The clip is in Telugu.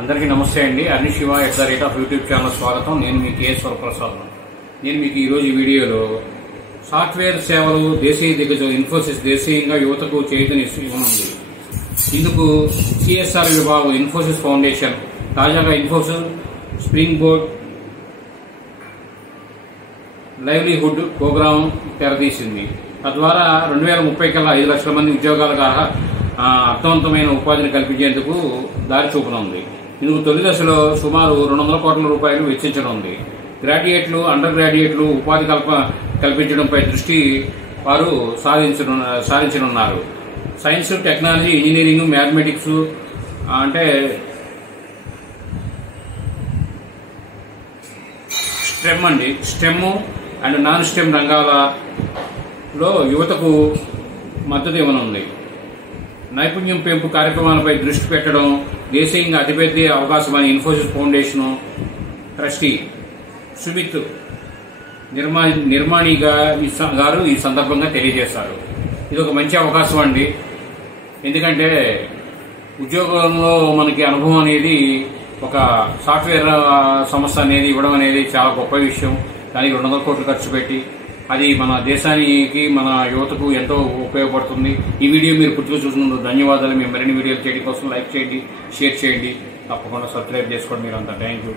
అందరికీ నమస్తే అండి. అన్ని శివ @యూట్యూబ్ ఛానల్ స్వాగతం. నేను మీ కేఎస్ వరప్రసాద్. నేను మీకు ఈరోజు ఈ వీడియోలో సాఫ్ట్వేర్ సేవలు దేశీయ దిగ్గజం ఇన్ఫోసిస్ దేశీయంగా యువతకు చేయూతనివ్వనుంది. ఇందుకు సిఎస్ఆర్ విభాగం ఇన్ఫోసిస్ ఫౌండేషన్ తాజాగా Infosys Springboard livelihood programme తెరదీసింది. తద్వారా 2030 కల్లా 5 లక్షల మంది ఉద్యోగాలకు అర్థవంతమైన ఉపాధిని కల్పించేందుకు దారి చూపనుంది. ఇందుకు తొలి దశలో సుమారు 200 కోట్ల రూపాయలు వెచ్చించనుంది. గ్రాడ్యుయేట్లు, అండర్ గ్రాడ్యుయేట్లు ఉపాధి కల్పించడంపై దృష్టి వారు సాధించనున్నారు. సైన్స్, టెక్నాలజీ, ఇంజనీరింగ్, మ్యాథమెటిక్స్ అంటే స్టెమ్ అండ్ నాన్ స్టెమ్ రంగాలలో యువతకు మద్దతు ఇవ్వనుంది. నైపుణ్యం పెంపు కార్యక్రమాలపై దృష్టి పెట్టడం దేశీయంగా అతిపెద్ద అవకాశమని ఇన్ఫోసిస్ ఫౌండేషన్ ట్రస్టీ సుమిత్ నిర్మాణి గారు ఈ సందర్భంగా తెలియజేశారు. ఇది ఒక మంచి అవకాశం అండి. ఎందుకంటే ఉద్యోగంలో మనకి అనుభవం అనేది ఒక సాఫ్ట్వేర్ సంస్థ అనేది ఇవ్వడం అనేది చాలా గొప్ప విషయం. దానికి 200 కోట్లు ఖర్చు పెట్టి అది మన దేశానికి, మన యువతకు ఎంతో ఉపయోగపడుతుంది. ఈ వీడియో మీరు పూర్తిగా చూసినందుకు ధన్యవాదాలు. మేము మరిన్ని వీడియోలు చేయడం కోసం లైక్ చేయండి, షేర్ చేయండి, తప్పకుండా సబ్స్క్రైబ్ చేసుకోండి. మీరంతా థ్యాంక్ యూ.